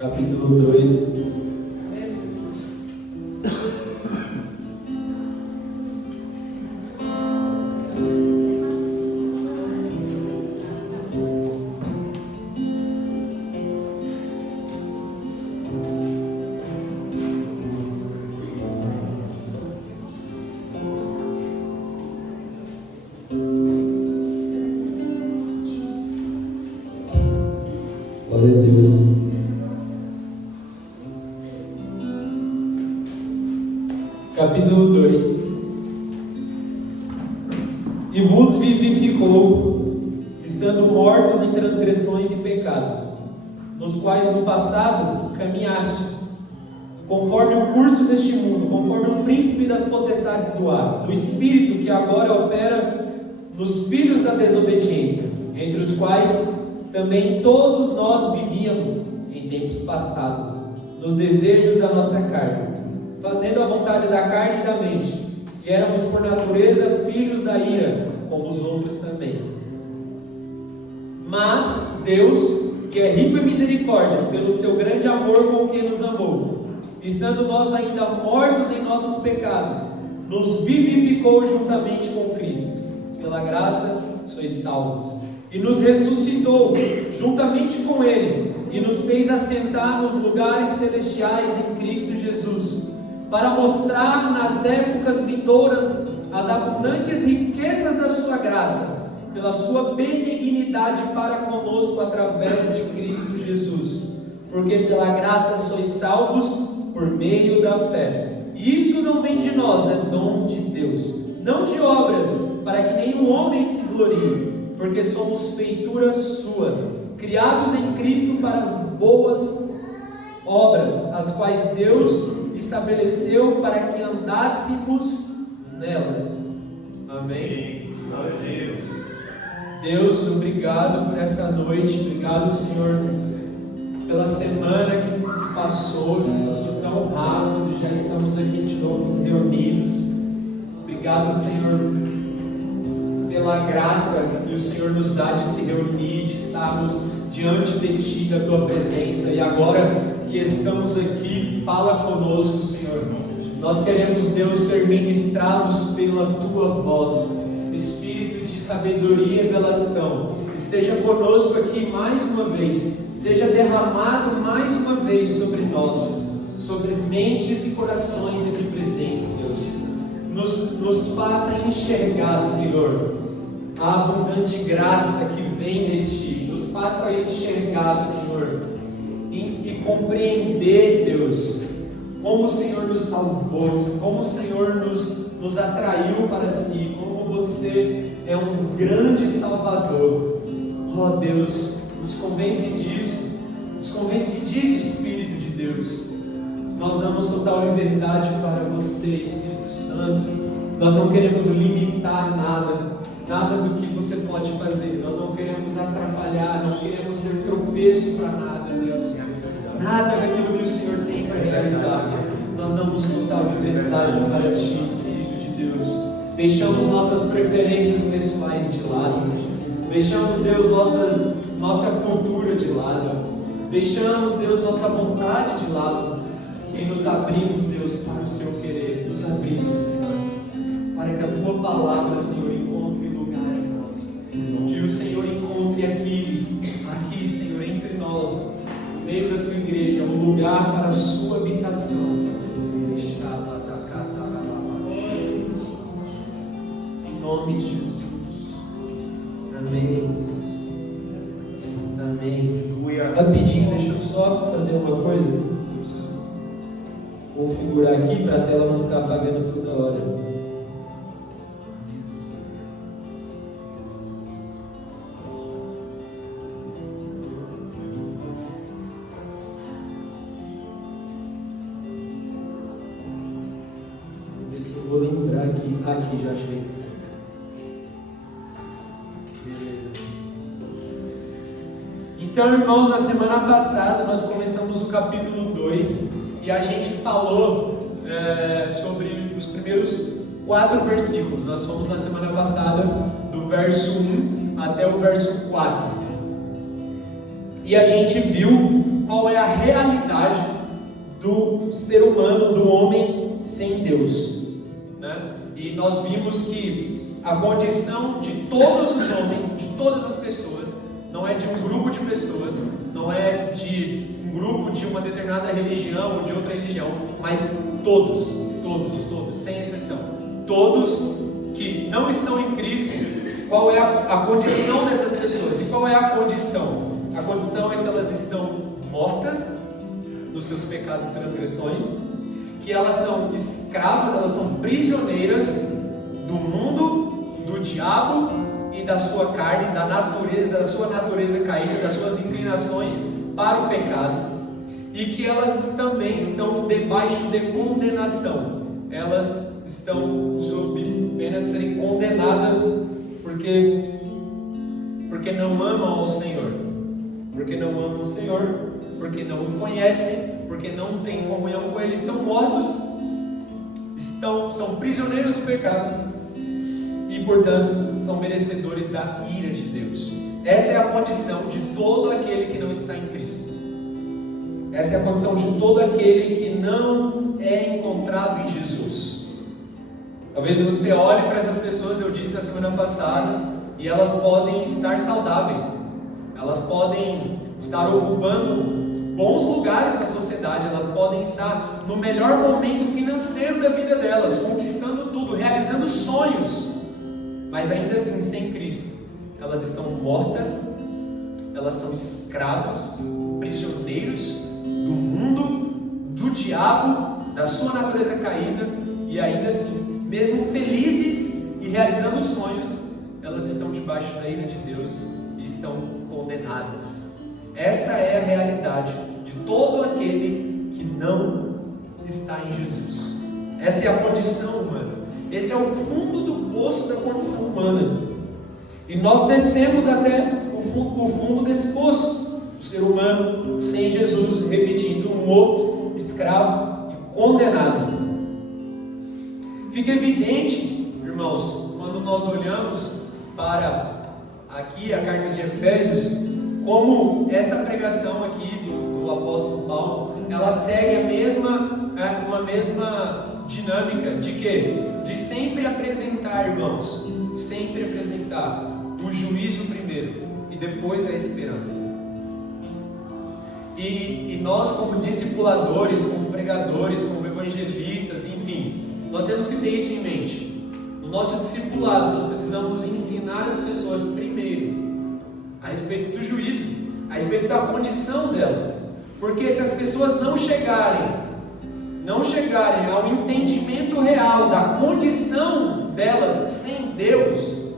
capítulo 2. Glória a Deus. Capítulo 2. E vos vivificou, estando mortos em transgressões e pecados, nos quais no passado caminhastes, conforme o curso deste mundo, conforme o príncipe das potestades do ar, do espírito que agora opera nos filhos da desobediência, entre os quais também todos nós vivíamos em tempos passados, nos desejos da nossa carne, fazendo a vontade da carne e da mente, e éramos por natureza filhos da ira, como os outros também. Mas Deus, que é rico em misericórdia, pelo seu grande amor com que nos amou, estando nós ainda mortos em nossos pecados, nos vivificou juntamente com Cristo. Pela graça sois salvos. E nos ressuscitou juntamente com Ele, e nos fez assentar nos lugares celestiais em Cristo Jesus, para mostrar nas épocas vindouras as abundantes riquezas da sua graça, pela sua benignidade para conosco através de Cristo Jesus. Porque pela graça sois salvos por meio da fé. E isso não vem de nós, é dom de Deus, não de obras, para que nenhum homem se glorie, porque somos feitura sua, criados em Cristo para as boas obras, as quais Deus estabeleceu para que andássemos nelas. Amém. Glória a Deus. Deus, obrigado por essa noite, obrigado, Senhor, pela semana que se passou, que passou tão rápido, já estamos aqui de novo reunidos. Obrigado, Senhor, pela graça que o Senhor nos dá de se reunir, de estarmos diante de Ti, da Tua presença. E agora que estamos aqui, fala conosco, Senhor. Nós queremos, Deus, ser ministrados pela Tua voz. Espírito de sabedoria e revelação, esteja conosco aqui mais uma vez, seja derramado mais uma vez sobre nós, sobre mentes e corações aqui presentes, Deus. Nos faça enxergar, Senhor, a abundante graça que vem de Ti. Nos faça enxergar, Senhor, e compreender, Deus, como o Senhor nos salvou, como o Senhor nos atraiu para Si, como Você é um grande Salvador. Oh Deus, nos convence disso, Espírito de Deus. Nós damos total liberdade para Você, Espírito Santo. Nós não queremos limitar nada do que Você pode fazer. Nós não queremos atrapalhar, não queremos ser tropeço para nada, Deus. Nada daquilo que o Senhor tem para realizar. Nós damos total liberdade para Ti, Espírito de Deus. Deixamos nossas preferências pessoais de lado. Deixamos, Deus, nossa cultura de lado. Deixamos, Deus, nossa vontade de lado. E nos abrimos, Deus, para o Seu querer. Nos abrimos, Senhor, para que a Tua palavra, Senhor, encontre lugar em nós. Que o Senhor encontre aqui, Senhor, entre nós, no meio da Tua igreja, um lugar para a Sua habitação. Em nome de Jesus. Amém. Rapidinho, deixa eu só fazer uma coisa. Vou configurar aqui para a tela não ficar apagando toda hora. Ver se eu vou lembrar aqui. Aqui, já achei. Então, irmãos, na semana passada nós começamos o capítulo 2 e a gente falou sobre os primeiros 4 versículos. Nós fomos na semana passada do verso 1 até o verso 4. E a gente viu qual é a realidade do ser humano, do homem sem Deus, né? E nós vimos que a condição de todos os homens, de todas as pessoas, não é de um grupo de pessoas, não é de um grupo de uma determinada religião ou de outra religião, mas todos, sem exceção, todos que não estão em Cristo. Qual é a condição dessas pessoas? E qual é a condição? A condição é que elas estão mortas nos seus pecados e transgressões, que elas são escravas, elas são prisioneiras do mundo, do diabo e da sua carne, da sua natureza caída, das suas inclinações para o pecado, e que elas também estão debaixo de condenação. Elas estão sob pena de serem condenadas porque não amam ao Senhor, porque não amam o Senhor, porque não o conhecem, porque não têm comunhão com Ele, estão mortos, são prisioneiros do pecado e, portanto, são merecedores da ira de Deus. Essa é a condição de todo aquele que não está em Cristo. Essa é a condição de todo aquele que não é encontrado em Jesus. Talvez você olhe para essas pessoas, eu disse na semana passada, e elas podem estar saudáveis, elas podem estar ocupando bons lugares na sociedade, elas podem estar no melhor momento financeiro da vida delas, conquistando tudo, realizando sonhos, mas ainda assim sem Cristo. Elas estão mortas, elas são escravos, prisioneiros do mundo, do diabo, da sua natureza caída, e ainda assim, mesmo felizes e realizando sonhos, elas estão debaixo da ira de Deus e estão condenadas. Essa é a realidade de todo aquele que não está em Jesus. Essa é a condição humana. Esse é o fundo do poço da condição humana. E nós descemos até o fundo desse poço. O ser humano sem Jesus, repetindo, morto, escravo e condenado. Fica evidente, irmãos, quando nós olhamos para aqui a carta de Efésios, como essa pregação aqui do apóstolo Paulo, ela segue uma mesma dinâmica de quê? De sempre apresentar, irmãos, sempre apresentar o juízo primeiro e depois a esperança. E nós, como discipuladores, como pregadores, como evangelistas, enfim, nós temos que ter isso em mente. No nosso discipulado, nós precisamos ensinar as pessoas primeiro a respeito do juízo, a respeito da condição delas. Porque se as pessoas não chegarem ao entendimento real da condição delas sem Deus,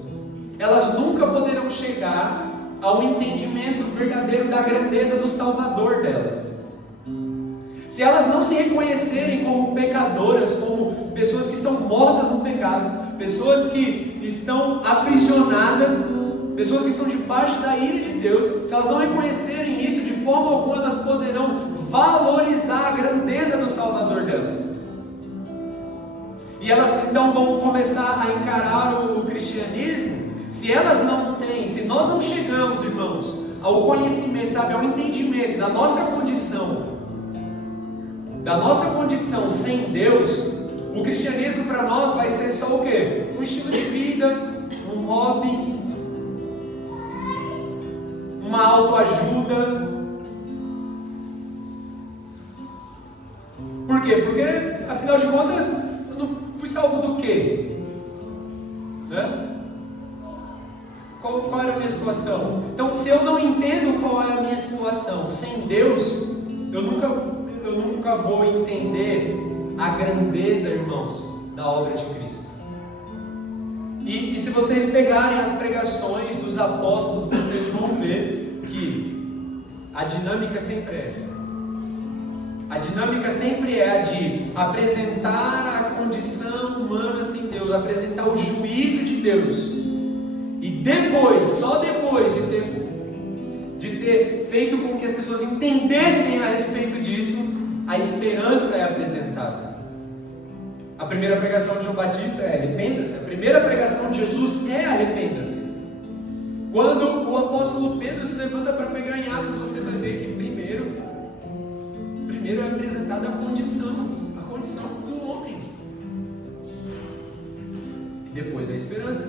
elas nunca poderão chegar ao entendimento verdadeiro da grandeza do Salvador delas. Se elas não se reconhecerem como pecadoras, como pessoas que estão mortas no pecado, pessoas que estão aprisionadas, pessoas que estão debaixo da ira de Deus, se elas não reconhecerem isso, de forma alguma elas poderão valorizar a grandeza do Salvador delas. E elas então vão começar a encarar o cristianismo. Se elas não têm, se nós não chegamos, irmãos, ao conhecimento, ao entendimento da nossa condição sem Deus, o cristianismo para nós vai ser só o quê? Um estilo de vida, um hobby, uma autoajuda. Por quê? Porque, afinal de contas, eu não fui salvo do quê? Né? Qual era a minha situação? Então, se eu não entendo qual é a minha situação sem Deus, eu nunca vou entender a grandeza, irmãos, da obra de Cristo. E se vocês pegarem as pregações dos apóstolos, vocês vão ver que a dinâmica sempre é essa. A dinâmica sempre é a de apresentar a condição humana sem Deus, apresentar o juízo de Deus. E depois, só depois de ter feito com que as pessoas entendessem a respeito disso, a esperança é apresentada. A primeira pregação de João Batista é arrependa-se. A primeira pregação de Jesus é arrependa-se. Quando o apóstolo Pedro se levanta para pegar em Atos, você vai ver que primeiro condição do homem. E depois a esperança.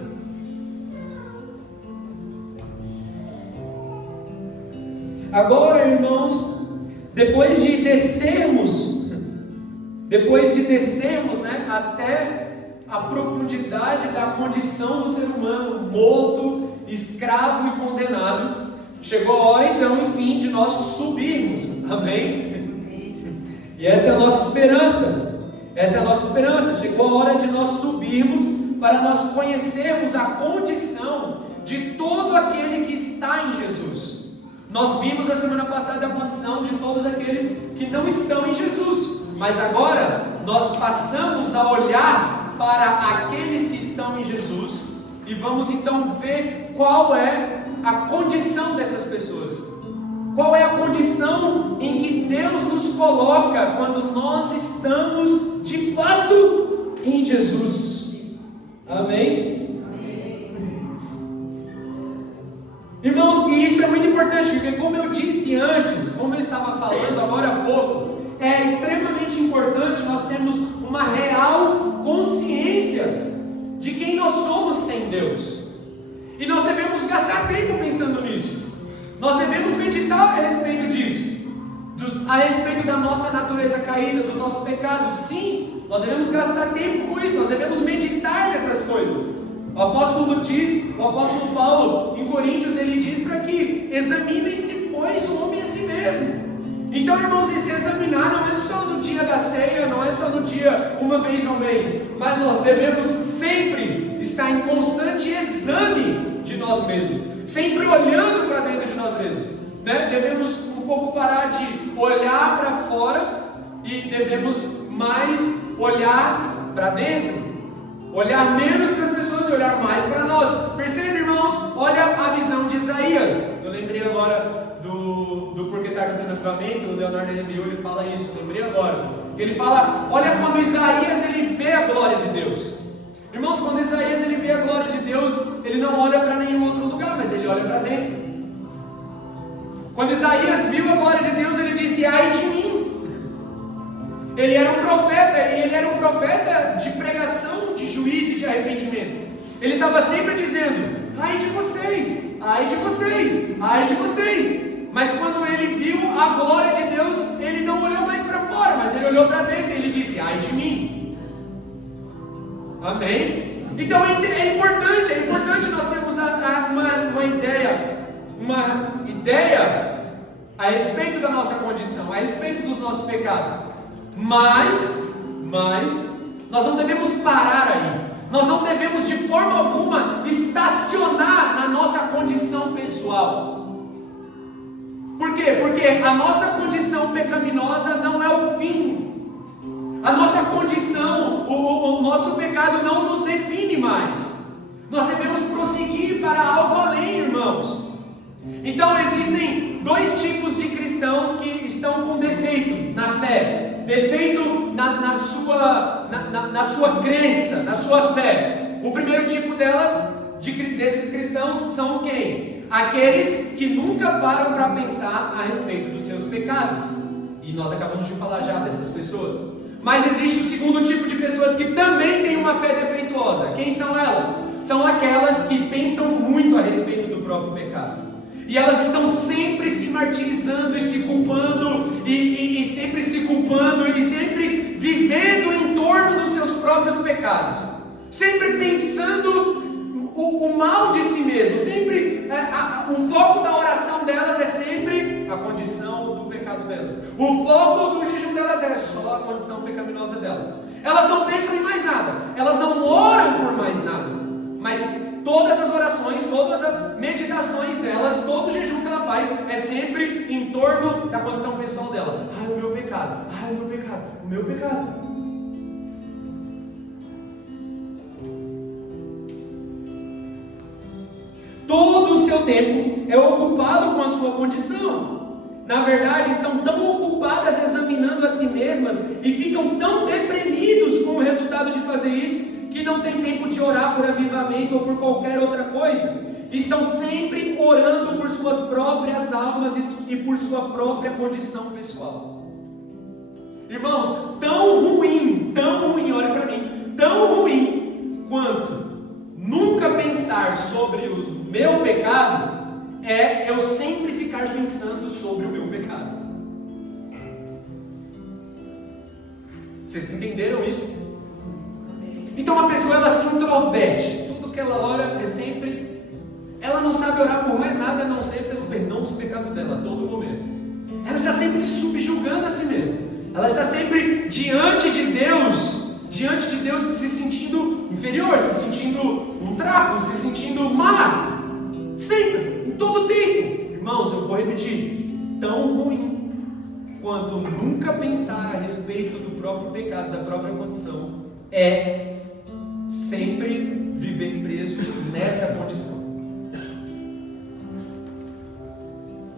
Agora, irmãos, depois de descermos, né, até a profundidade da condição do ser humano, morto, escravo e condenado, chegou a hora então, enfim, de nós subirmos. Amém? E essa é a nossa esperança. Chegou a hora de nós subirmos para nós conhecermos a condição de todo aquele que está em Jesus. Nós vimos a semana passada a condição de todos aqueles que não estão em Jesus. Mas agora nós passamos a olhar para aqueles que estão em Jesus e vamos então ver qual é a condição dessas pessoas. Qual é a condição em que Deus nos coloca quando nós estamos de fato em Jesus. Amém? Irmãos, e isso é muito importante, porque como eu disse antes, como eu estava falando agora há pouco, é extremamente importante nós termos uma real consciência de quem nós somos sem Deus. E nós devemos gastar tempo pensando nisso. Nós devemos meditar a respeito disso, a respeito da nossa natureza caída, dos nossos pecados. Sim, nós devemos gastar tempo com isso, nós devemos meditar nessas coisas. O apóstolo Paulo, em Coríntios, ele diz para que examinem-se, pois, o homem a si mesmo. Então, irmãos, esse examinar não é só no dia da ceia, não é só no dia uma vez ao mês, mas nós devemos sempre estar em constante exame de nós mesmos, sempre olhando para dentro de nós mesmos, né? Devemos um pouco parar de olhar para fora e devemos mais olhar para dentro, olhar menos para as pessoas e olhar mais para nós. Percebe, irmãos? Olha a visão de Isaías. Eu lembrei agora do Porquê Tarde do Avivamento, o Leonardo Rebelo, ele fala isso, eu lembrei agora. Ele fala, olha quando Isaías ele vê a glória de Deus. Irmãos, quando Isaías ele vê a glória de Deus, ele não olha para nenhum outro lugar, mas ele olha para dentro. Quando Isaías viu a glória de Deus, ele disse, ai de mim. Ele era um profeta, e ele era um profeta de pregação, de juízo e de arrependimento. Ele estava sempre dizendo, ai de vocês, ai de vocês, ai de vocês. Mas quando ele viu a glória de Deus, ele não olhou mais para fora, mas ele olhou para dentro e ele disse, ai de mim. Amém? Então é importante nós termos uma ideia a respeito da nossa condição, a respeito dos nossos pecados. Mas nós não devemos parar aí. Nós não devemos de forma alguma estacionar na nossa condição pessoal. Por quê? Porque a nossa condição pecaminosa não é o fim. A nossa condição, o nosso pecado não nos define mais. Nós devemos prosseguir para algo além, irmãos. Então existem dois tipos de cristãos que estão com defeito na fé. Defeito na sua crença, na sua fé. O primeiro tipo desses cristãos são quem? Aqueles que nunca param para pensar a respeito dos seus pecados. E nós acabamos de falar já dessas pessoas. Mas existe o segundo tipo de pessoas que também têm uma fé defeituosa. Quem são elas? São aquelas que pensam muito a respeito do próprio pecado. E elas estão sempre se martirizando e se culpando, e sempre se culpando, e sempre vivendo em torno dos seus próprios pecados. Sempre pensando o mal de si mesmo. Sempre o foco da oração delas é sempre a condição do pecado delas. O foco do jejum delas é só a condição pecaminosa delas. Elas não pensam em mais nada. Elas não oram por mais nada. Mas todas as orações, todas as meditações delas, todo o jejum que ela faz é sempre em torno da condição pessoal dela. Ai, o meu pecado. Ai, o meu pecado. O meu pecado. Todo o seu tempo é ocupado com a sua condição. Na verdade, estão tão ocupadas examinando a si mesmas e ficam tão deprimidos com o resultado de fazer isso, que não tem tempo de orar por avivamento ou por qualquer outra coisa. Estão sempre orando por suas próprias almas e por sua própria condição pessoal. Irmãos, tão ruim, olha para mim, tão ruim quanto nunca pensar sobre o meu pecado é eu sempre ficar pensando sobre o meu pecado. Vocês entenderam isso? Então a pessoa, ela se introverte, tudo que ela ora é sempre, ela não sabe orar por mais nada a não ser pelo perdão dos pecados dela a todo momento. Ela está sempre se subjugando a si mesma, ela está sempre diante de Deus se sentindo inferior, se sentindo um trapo, se sentindo má, sempre, em todo tempo. Irmãos, eu vou repetir, tão ruim quanto nunca pensar a respeito do próprio pecado, da própria condição, é sempre viver preso nessa condição.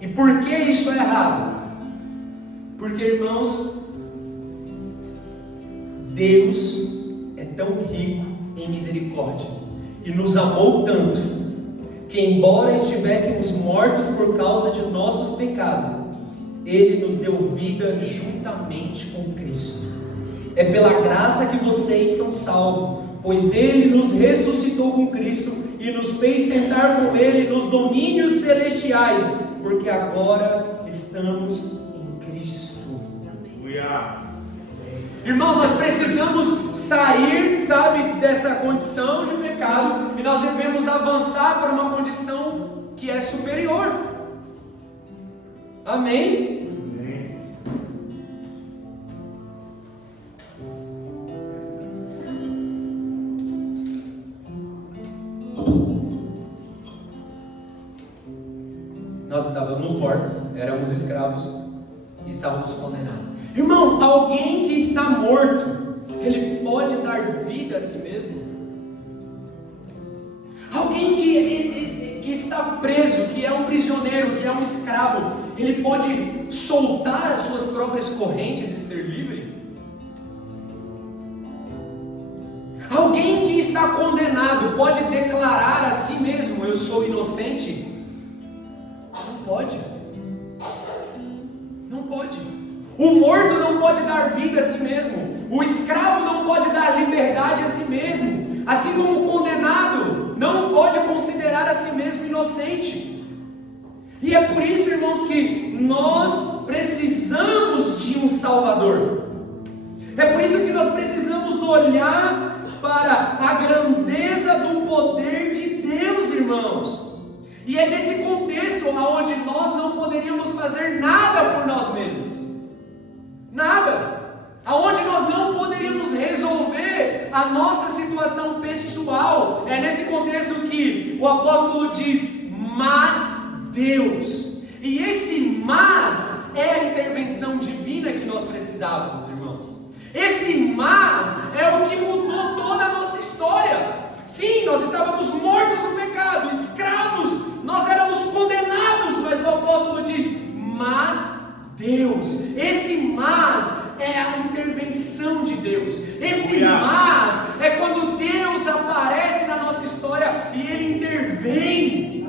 E por que isso é errado? Porque, irmãos, Deus é tão rico em misericórdia e nos amou tanto que, embora estivéssemos mortos por causa de nossos pecados, Ele nos deu vida juntamente com Cristo. É pela graça que vocês são salvos, pois Ele nos ressuscitou com Cristo e nos fez sentar com Ele nos domínios celestiais, porque agora estamos em Cristo. Irmãos, nós precisamos sair, dessa condição de pecado, e nós devemos avançar para uma condição que é superior. Amém? Nós estávamos mortos, éramos escravos e estávamos condenados. Irmão, alguém que está morto, ele pode dar vida a si mesmo? Alguém que está preso, que é um prisioneiro, que é um escravo, ele pode soltar as suas próprias correntes e ser livre? Alguém que está condenado pode declarar a si mesmo: eu sou inocente? Não pode. Não pode. O morto não pode dar vida a si mesmo. O escravo não pode dar liberdade a si mesmo. Assim como o condenado não pode considerar a si mesmo inocente. E é por isso, irmãos, que nós precisamos de um Salvador. É por isso que nós precisamos olhar para a grandeza do poder de Deus, irmãos. E é nesse contexto onde nós não poderíamos fazer nada por nós mesmos. Nada. Aonde nós não poderíamos resolver a nossa situação pessoal. É nesse contexto que o apóstolo diz: mas Deus. E esse mas é a intervenção divina que nós precisávamos, irmãos. Esse mas é o que mudou toda a nossa história. Sim, nós estávamos mortos no pecado, escravos, nós éramos condenados, mas o apóstolo diz: mas Deus. Esse mas é a intervenção de Deus. Esse mas é quando Deus aparece na nossa história e Ele intervém.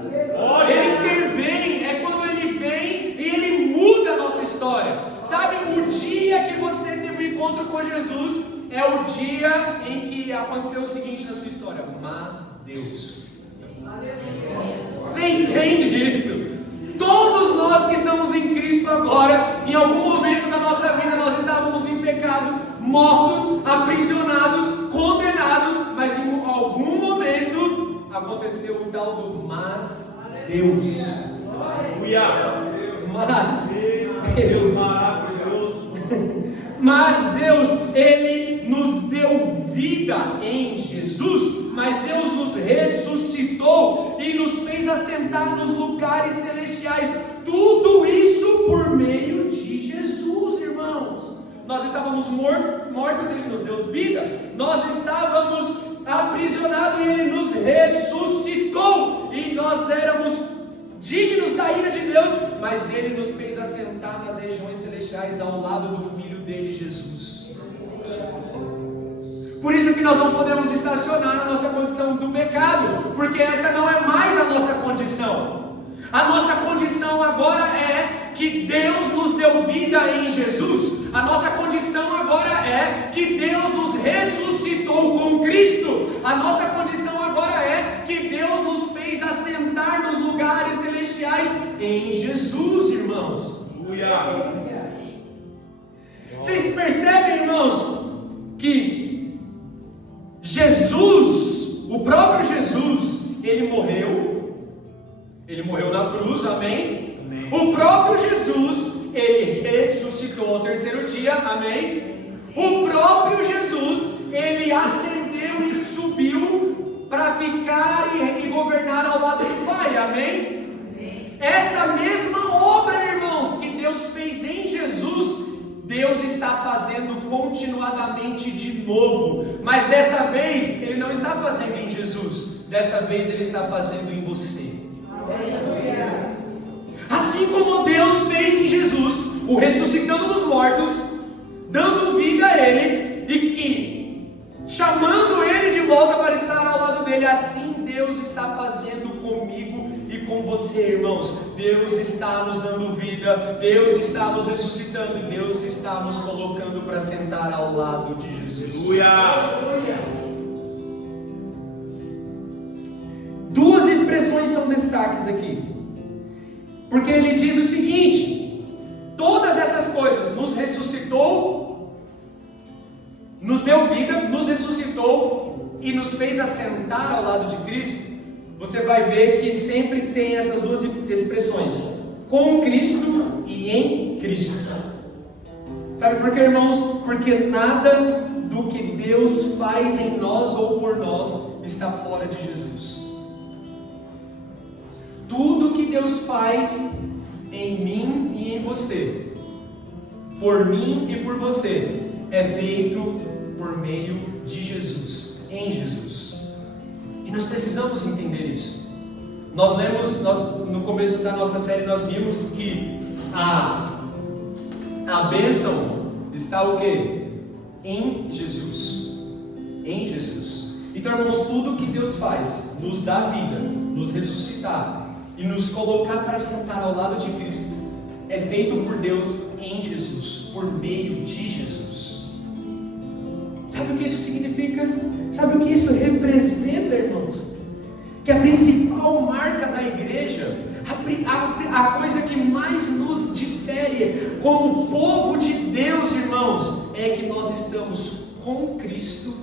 Ele intervém, é quando Ele vem e Ele muda a nossa história. Sabe, o dia que você teve um encontro com Jesus é o dia em que aconteceu o seguinte na sua história: mas Deus. Você entende isso? Todos nós que estamos em Cristo agora, em algum momento da nossa vida nós estávamos em pecado, mortos, aprisionados, condenados, mas em algum momento aconteceu o tal do mas Deus. Mas Deus, Ele nos deu vida em Jesus, mas Deus nos ressuscitou e nos fez assentar nos lugares celestiais. Tudo isso por meio de Jesus, irmãos. Nós estávamos mortos, Ele nos deu vida. Nós estávamos aprisionados e Ele nos ressuscitou. E nós éramos dignos da ira de Deus, mas Ele nos fez assentar nas regiões celestiais ao lado do Filho dele, Jesus. Por isso que nós não podemos estacionar na nossa condição do pecado, porque essa não é mais a nossa condição. A nossa condição agora é que Deus nos deu vida em Jesus. A nossa condição agora é que Deus nos ressuscitou com Cristo. A nossa condição agora é que Deus nos fez assentar nos lugares celestiais em Jesus, irmãos. Vocês percebem, irmãos, que Jesus, o próprio Jesus, ele morreu na cruz, amém? O próprio Jesus, ele ressuscitou ao terceiro dia, amém? O próprio Jesus, ele ascendeu e subiu para ficar e governar ao lado do Pai, amém? Essa mesma obra, irmãos, que Deus fez em Jesus, Deus está fazendo continuadamente de novo, mas dessa vez Ele não está fazendo em Jesus, dessa vez Ele está fazendo em você. Assim como Deus fez em Jesus, o ressuscitando dos mortos, dando vida a Ele e chamando Ele de volta para estar ao lado dele, assim Deus está fazendo comigo e com você, irmãos. Deus está nos dando vida, Deus está nos ressuscitando, Deus está nos colocando para sentar ao lado de Jesus. Aleluia. Duas expressões são destaques aqui, porque ele diz o seguinte: todas essas coisas, nos ressuscitou, nos deu vida, nos ressuscitou e nos fez assentar ao lado de Cristo. Você vai ver que sempre tem essas duas expressões: com Cristo e em Cristo. Sabe por quê, irmãos? Porque nada do que Deus faz em nós ou por nós está fora de Jesus. Tudo que Deus faz em mim e em você, por mim e por você, é feito por meio de Jesus, em Jesus. E nós precisamos entender isso. No começo da nossa série nós vimos que a bênção está o quê? Em Jesus. Em Jesus. Então, irmãos, tudo que Deus faz, nos dá vida, nos ressuscitar e nos colocar para sentar ao lado de Cristo, é feito por Deus em Jesus, por meio de Jesus. Sabe o que isso significa? Sabe o que isso representa, irmãos? Que a principal marca da igreja, a coisa que mais nos difere como povo de Deus, irmãos, é que nós estamos com Cristo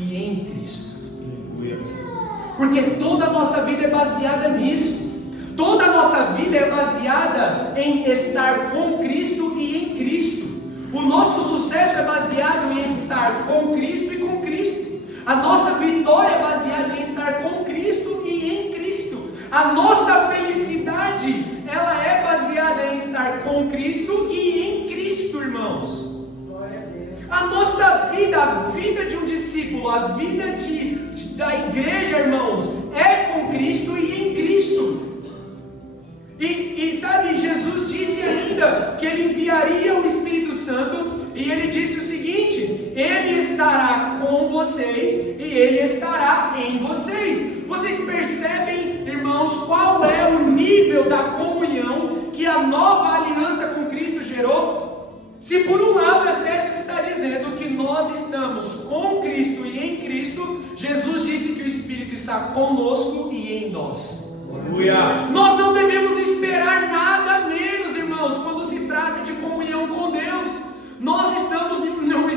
e em Cristo. Porque toda a nossa vida é baseada nisso. Toda a nossa vida é baseada em estar com Cristo e em Cristo. O nosso sucesso é baseado em estar com Cristo e com Cristo. A nossa vitória é baseada em estar com Cristo e em Cristo. A nossa felicidade, ela é baseada em estar com Cristo e em Cristo, irmãos. A nossa vida, a vida de um discípulo, a vida da igreja, irmãos, é com Cristo e em Cristo. E sabe, Jesus disse ainda que Ele enviaria o Espírito Santo, e Ele disse o seguinte: Ele estará com vocês e Ele estará em vocês. Vocês percebem, irmãos, qual é o nível da comunhão que a nova aliança com Cristo gerou? Se por um lado Efésios está dizendo que nós estamos com Cristo e em Cristo, Jesus disse que o Espírito está conosco e em nós. Nós não devemos esperar nada menos, irmãos, quando se trata de comunhão com Deus. Nós estamos num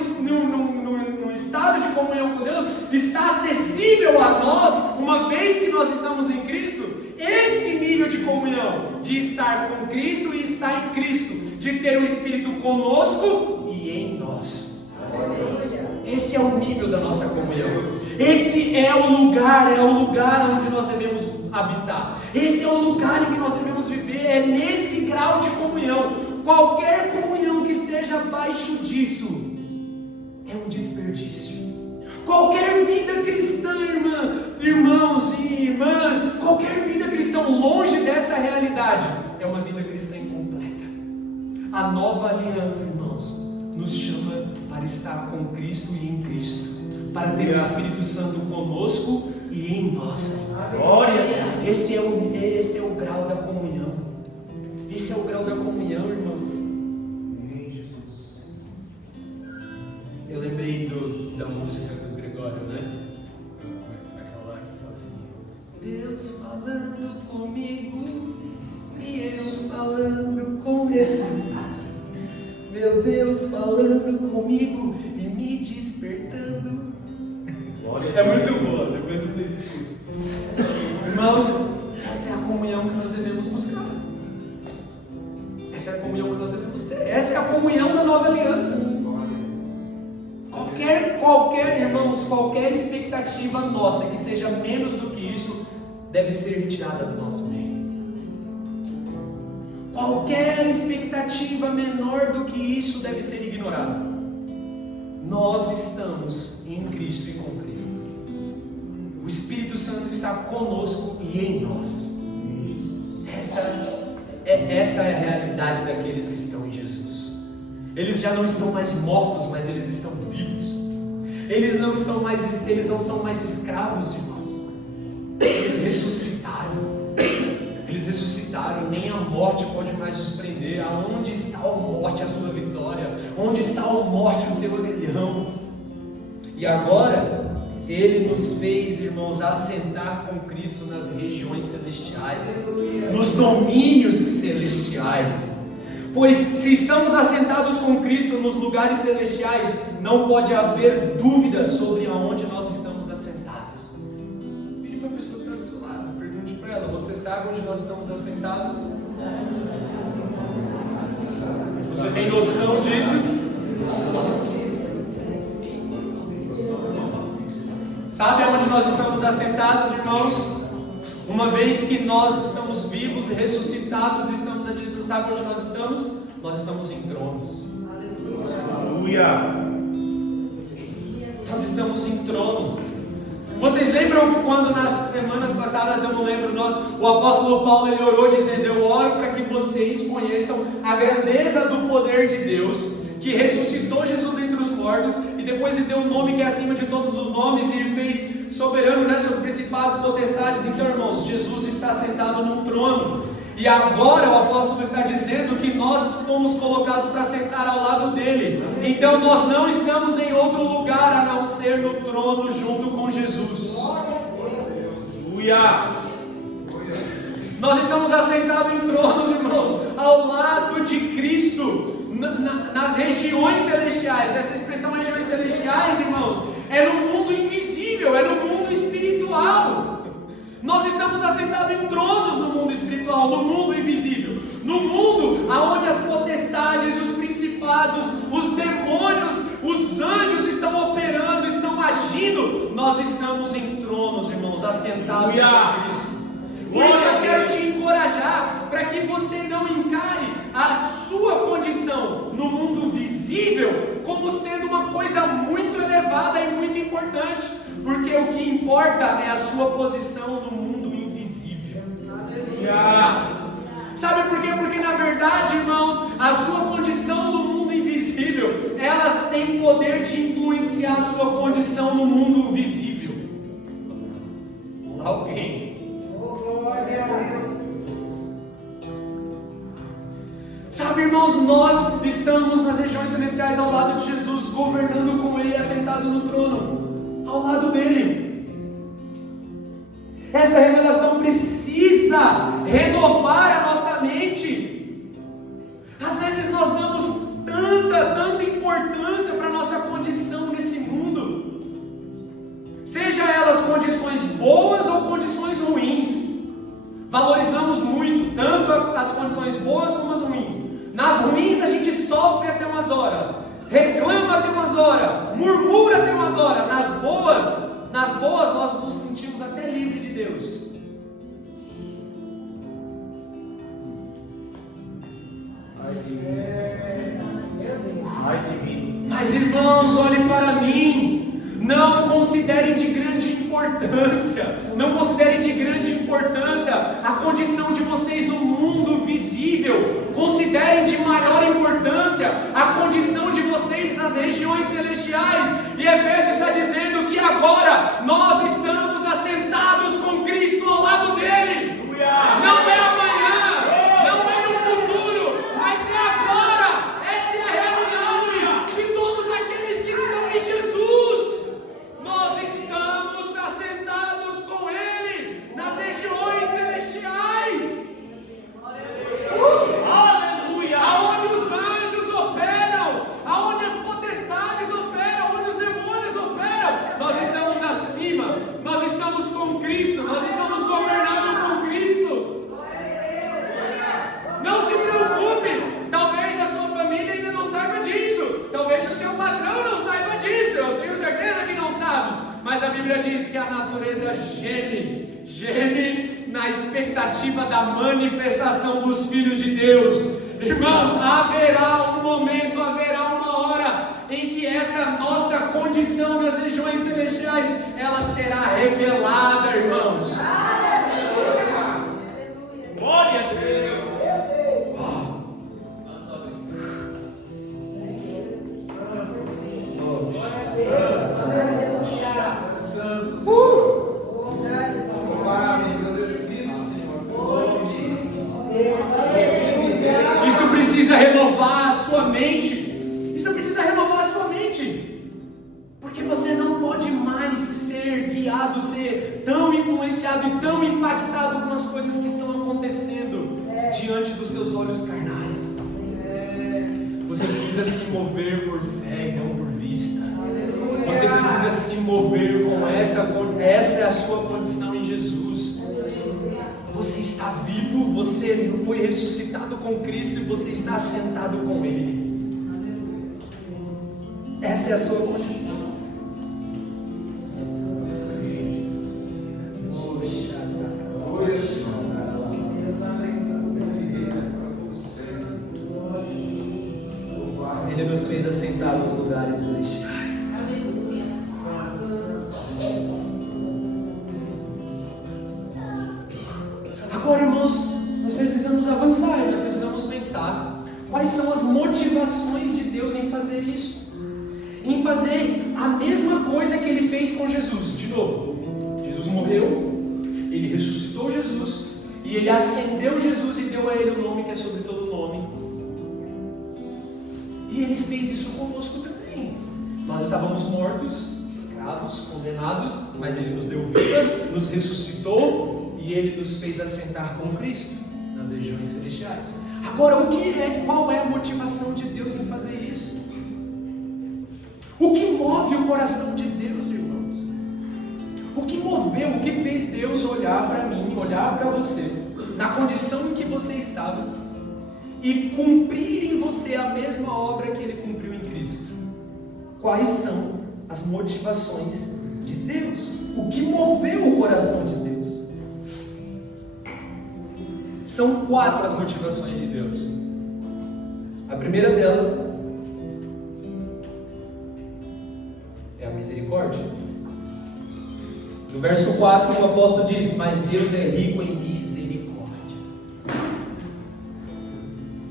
estado de comunhão com Deus, está acessível a nós, uma vez que nós estamos em Cristo, esse nível de comunhão, de estar com Cristo e estar em Cristo, de ter o Espírito conosco e em nós. Esse é o nível da nossa comunhão. Esse é o lugar onde nós devemos habitar. Esse é o lugar em que nós devemos viver. É nesse grau de comunhão. Qualquer comunhão que esteja abaixo disso é um desperdício. Qualquer vida cristã, irmãos e irmãs, qualquer vida cristã longe dessa realidade é uma vida cristã incompleta. A nova aliança, irmãos, nos chama para estar com Cristo e em Cristo, para ter o Espírito Santo conosco e em nós. Glória! Esse é o grau da comunhão. Esse é o grau da comunhão, irmãos. Eu lembrei da música do Gregório, né? Aquela lá que fala assim: Deus falando comigo e eu falando com Ele. Meu Deus falando comigo e me despertando. É muito boa, depois vocês escutam. Irmãos, essa é a comunhão que nós devemos buscar. Essa é a comunhão que nós devemos ter. Essa é a comunhão da nova aliança. Irmãos, qualquer expectativa nossa que seja menos do que isso, deve ser retirada do nosso meio. Qualquer expectativa menor do que isso deve ser ignorada. Nós estamos em Cristo e com Cristo. O Espírito Santo está conosco e em nós. Essa é a realidade daqueles que estão em Jesus. Eles já não estão mais mortos, mas eles estão vivos. Eles não são mais escravos, irmãos. Eles ressuscitaram, nem a morte pode mais os prender. Aonde está a morte, a sua vitória? Onde está a morte, o seu aguilhão? E agora, Ele nos fez, irmãos, assentar com Cristo nas regiões celestiais, nos domínios celestiais. Pois se estamos assentados com Cristo nos lugares celestiais, não pode haver dúvida sobre aonde nós estamos assentados. Pede para a pessoa que está do seu lado, pergunte para ela: você sabe onde nós estamos assentados? Você tem noção disso? Sabe aonde nós estamos assentados, irmãos? Uma vez que nós estamos vivos, ressuscitados, estamos adiante. Sabe onde nós estamos? Nós estamos em tronos. Aleluia! Nós estamos em tronos. Vocês lembram quando nas semanas passadas, eu não lembro, o apóstolo Paulo ele orou dizendo: eu oro para que vocês conheçam a grandeza do poder de Deus, que ressuscitou Jesus entre os mortos e depois lhe deu um nome que é acima de todos os nomes, e ele fez soberano, né, sobre principados, potestades. Então, irmãos, Jesus está sentado num trono. E agora o apóstolo está dizendo que nós fomos colocados para sentar ao lado dele. Então nós não estamos em outro lugar a não ser no trono junto com Jesus. Aleluia! Nós estamos assentados em tronos, irmãos, ao lado de Cristo, nas regiões celestiais. Essa expressão regiões celestiais, irmãos, é no mundo invisível, é no mundo espiritual. Nós estamos assentados em tronos no mundo espiritual, no mundo invisível, no mundo onde as potestades, os principados, os demônios, os anjos estão operando, estão agindo. Nós estamos em tronos, irmãos, assentados com Cristo. Por isso eu quero te encorajar para que você não encare a sua condição no mundo visível como sendo uma coisa muito elevada e muito importante, porque o que importa é a sua posição no mundo invisível. Sabe por quê? Porque na verdade, irmãos, a sua condição no mundo invisível, elas têm poder de influenciar a sua condição no mundo visível. Alguém? Sabe, irmãos, nós estamos nas regiões celestiais ao lado de Jesus, governando com Ele, assentado no trono, ao lado dele. Essa revelação precisa renovar a nossa mente. Às vezes nós damos tanta importância para a nossa condição nesse mundo, seja elas condições boas ou condições ruins. Valorizamos muito, tanto as condições boas como as ruins. Nas ruins a gente sofre até umas horas, reclama até umas horas, murmura até umas horas. Nas boas nós nos sentimos até livres de Deus. Ai de mim. Mas irmãos, olhem para mim. Não considerem de grande importância a condição de vocês no mundo visível. Considerem de maior importância a condição de vocês nas regiões celestiais. E Efésios está dizendo que agora nós estamos assentados com Cristo ao lado dele. Não é amanhã, não é no futuro. Bíblia diz que a natureza geme na expectativa da manifestação dos filhos de Deus. Irmãos, haverá um momento, haverá uma hora em que essa nossa condição nas regiões celestiais, ela será revelada, irmãos. Glória a Deus. Isso precisa renovar a sua mente. Isso precisa renovar a sua mente. Porque você não pode mais ser guiado, ser tão influenciado e tão impactado com as coisas que estão acontecendo diante dos seus olhos carnais. Você precisa se mover por fé e não por vista. Você precisa se mover com essa é a sua condição em Jesus. Você está vivo, você foi ressuscitado com Cristo e você está sentado com Ele. Essa é a sua condição. Ele nos fez assentar nos lugares celestiais. Agora, irmãos, nós precisamos avançar, nós precisamos pensar quais são as motivações de Deus em fazer isso, em fazer a mesma coisa que Ele fez com Jesus. De novo, Jesus morreu, Ele ressuscitou Jesus, e Ele acendeu Jesus e deu a Ele o nome que é sobre todo nome. E Ele fez isso conosco também. Nós estávamos mortos, escravos, condenados, mas Ele nos deu vida, nos ressuscitou, e Ele nos fez assentar com Cristo nas regiões celestiais. Agora, qual é a motivação de Deus em fazer isso? O que move o coração de Deus, irmãos? O que moveu, o que fez Deus olhar para mim, olhar para você, na condição em que você estava, e cumprir em você a mesma obra que Ele cumpriu em Cristo? Quais são as motivações de Deus? O que moveu o coração de Deus? São 4 as motivações de Deus. A primeira delas é a misericórdia. No verso 4 o apóstolo diz: mas Deus é rico em misericórdia.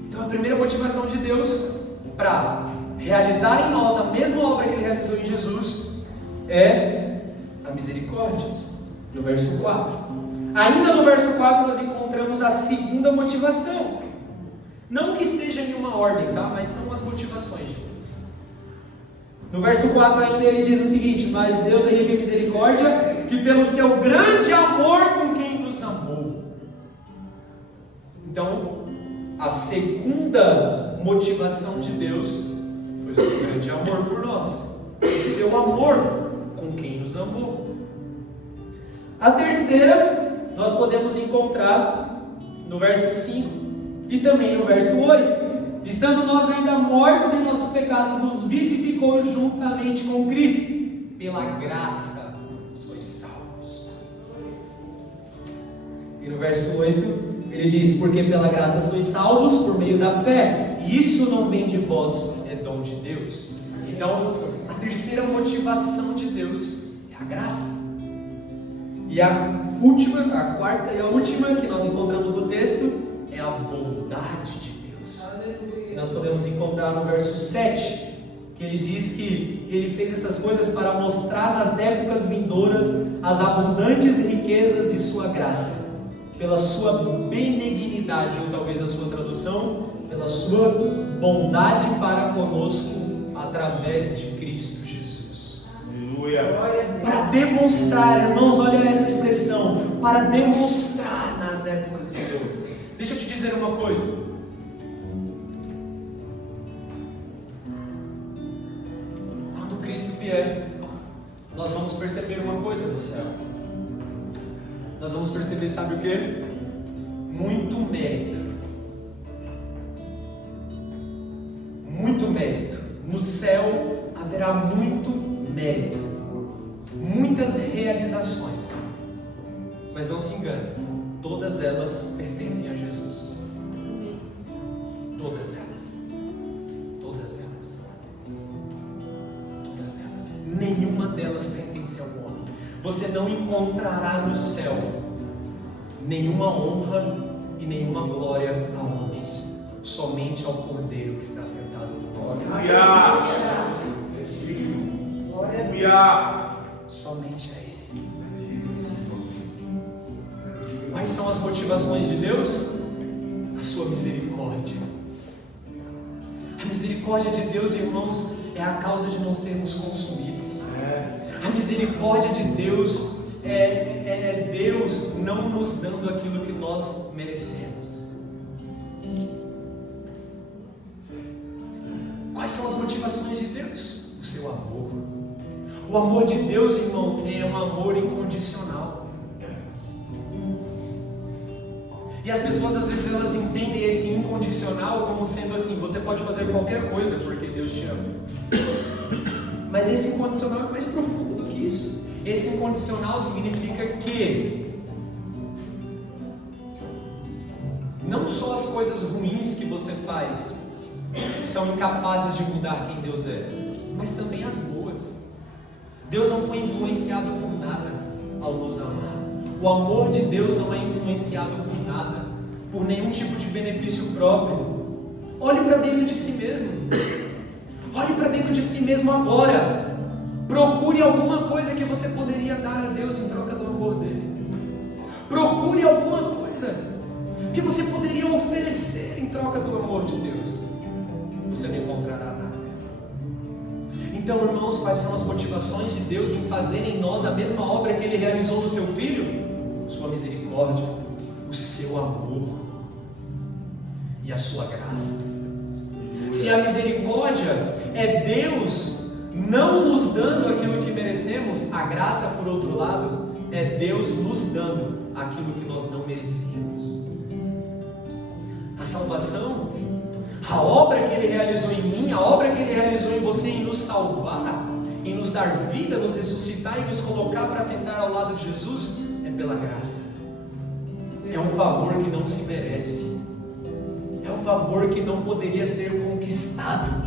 Então a primeira motivação de Deus para realizar em nós a mesma obra que Ele realizou em Jesus é a misericórdia. No verso 4. Ainda no verso 4 nós encontramos a segunda motivação. Não que esteja em uma ordem, tá? Mas são as motivações de Deus. No verso 4 ainda ele diz o seguinte: mas Deus é rico em misericórdia, que pelo seu grande amor com quem nos amou. Então, a segunda motivação de Deus foi o seu grande amor por nós. O seu amor com quem nos amou. A terceira nós podemos encontrar no verso 5 e também no verso 8. Estando nós ainda mortos em nossos pecados, nos vivificou juntamente com Cristo. Pela graça sois salvos. E no verso 8 ele diz: porque pela graça sois salvos por meio da fé. E isso não vem de vós, é dom de Deus. Então, a terceira motivação de Deus é a graça. E a quarta e a última que nós encontramos no texto é a bondade de Deus. E nós podemos encontrar no verso 7, que ele diz que Ele fez essas coisas para mostrar nas épocas vindouras as abundantes riquezas de sua graça, pela sua benignidade, ou talvez a sua tradução, pela sua bondade para conosco através de Cristo Jesus. Aleluia! Para demonstrar, irmãos, olha essa expressão, para demonstrar nas épocas vindouras. Deixa eu te dizer uma coisa. Quando Cristo vier, nós vamos perceber uma coisa do céu. Nós vamos perceber, sabe o que? Muito mérito. Muito mérito. No céu haverá muito mérito. muitas realizações, mas não se engane, todas elas pertencem a Jesus. Todas elas. Todas elas. Todas elas. Nenhuma delas pertence ao homem. Você não encontrará no céu nenhuma honra e nenhuma glória a homens, somente ao Cordeiro que está sentado no trono. Somente a Ele. Quais são as motivações de Deus? A sua misericórdia. A misericórdia de Deus, irmãos, é a causa de não sermos consumidos. A misericórdia de Deus é Deus não nos dando aquilo que nós merecemos. Quais são as motivações de Deus? O seu amor. O amor de Deus, irmão, é um amor incondicional. E as pessoas às vezes elas entendem esse incondicional como sendo assim: você pode fazer qualquer coisa porque Deus te ama. Mas esse incondicional é mais profundo do que isso. Esse incondicional significa que não só as coisas ruins que você faz são incapazes de mudar quem Deus é, mas também as boas. Deus não foi influenciado por nada ao nos amar. O amor de Deus não é influenciado por nada, por nenhum tipo de benefício próprio. Olhe para dentro de si mesmo. Olhe para dentro de si mesmo agora. Procure alguma coisa que você poderia dar a Deus em troca do amor dele. Procure alguma coisa que você poderia oferecer em troca do amor de Deus. Você não encontrará nada. Então, irmãos, quais são as motivações de Deus em fazer em nós a mesma obra que Ele realizou no seu Filho? Sua misericórdia, o seu amor e a sua graça. Se a misericórdia é Deus não nos dando aquilo que merecemos, a graça, por outro lado, é Deus nos dando aquilo que nós não merecíamos. A salvação, a obra que Ele realizou em mim, a obra que Ele realizou em você em nos salvar, em nos dar vida, nos ressuscitar e nos colocar para sentar ao lado de Jesus, é pela graça. É um favor que não se merece. É um favor que não poderia ser conquistado,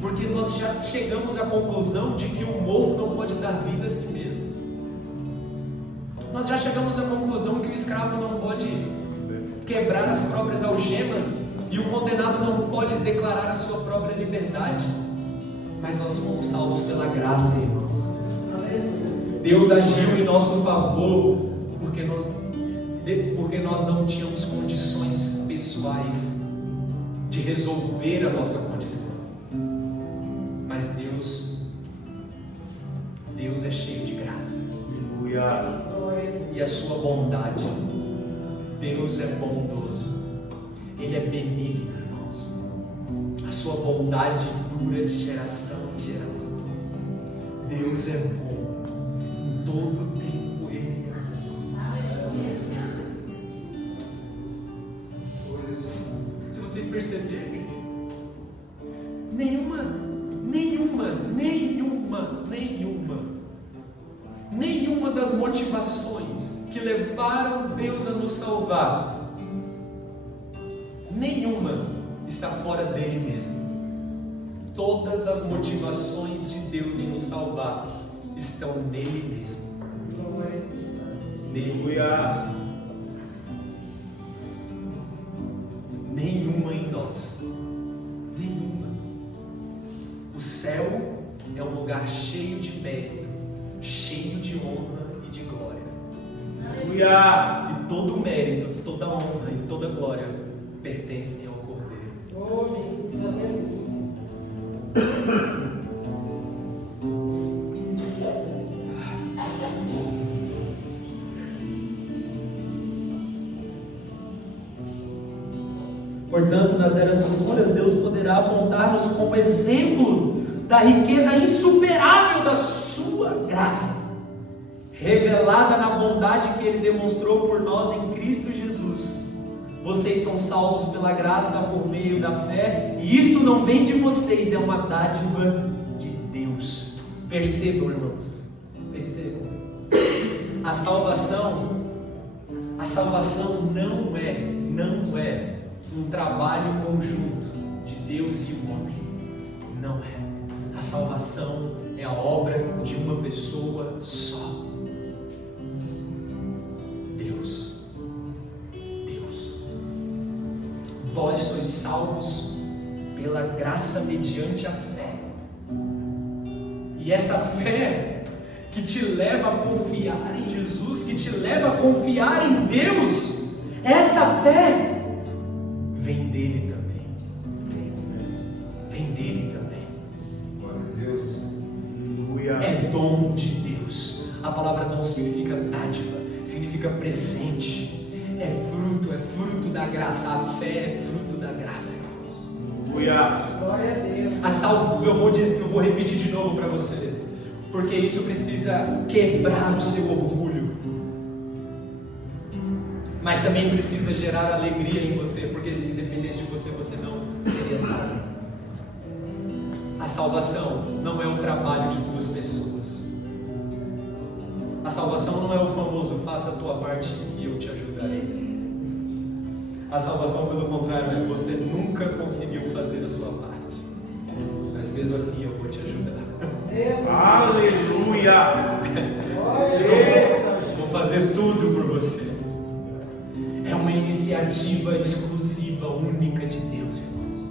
porque nós já chegamos à conclusão de que o morto não pode dar vida a si mesmo. Nós já chegamos à conclusão que o escravo não pode quebrar as próprias algemas e o condenado não pode declarar a sua própria liberdade. Mas nós somos salvos pela graça, irmãos. Deus agiu em nosso favor porque nós não tínhamos condições pessoais de resolver a nossa condição. Mas Deus é cheio de graça. Aleluia. E a sua bondade. Deus é bondoso. Ele é benigno, irmãos. A sua bondade dura de geração em geração. Deus é bom. Em todo tempo Ele é bom. Se vocês perceberem, nenhuma das motivações que levaram Deus a nos salvar, nenhuma está fora dele mesmo. Todas as motivações de Deus em nos salvar estão nele mesmo. Nele mesmo. Nenhuma em nós. Nenhuma. O céu é um lugar cheio de mérito, cheio de honra e de glória. Aleluia! E todo mérito, toda honra e toda glória pertencem ao Cordeiro. Oh, Jesus, aleluia. Portanto, nas eras futuras, Deus poderá apontar-nos como exemplo da riqueza insuperável da sua graça, revelada na bondade que Ele demonstrou por nós em Cristo Jesus. Vocês são salvos pela graça por meio da fé, e isso não vem de vocês, é uma dádiva de Deus. Percebam, irmãos, recebam. A salvação não é um trabalho conjunto de Deus e o homem. Não é. A salvação é a obra de uma pessoa só. Deus. Vós sois salvos pela graça mediante a fé. E essa fé que te leva a confiar em Jesus, que te leva a confiar em Deus, essa fé vem dele também. Vem dele também. Glória a Deus. É dom de Deus. A palavra dom significa dádiva, significa presente. É fruto da graça. A fé é fruto da graça, irmãos. Glória a Deus. Eu vou repetir de novo para você, porque isso precisa quebrar o seu orgulho, mas também precisa gerar alegria em você, porque se dependesse de você, você não seria salvo. A salvação não é o trabalho de duas pessoas. A salvação não é o famoso faça a tua parte que eu te ajudarei. A salvação, pelo contrário, é você nunca conseguiu fazer a sua parte, mas mesmo assim eu vou te ajudar. Aleluia! Vou fazer tudo por você. É uma iniciativa exclusiva, única de Deus, irmãos.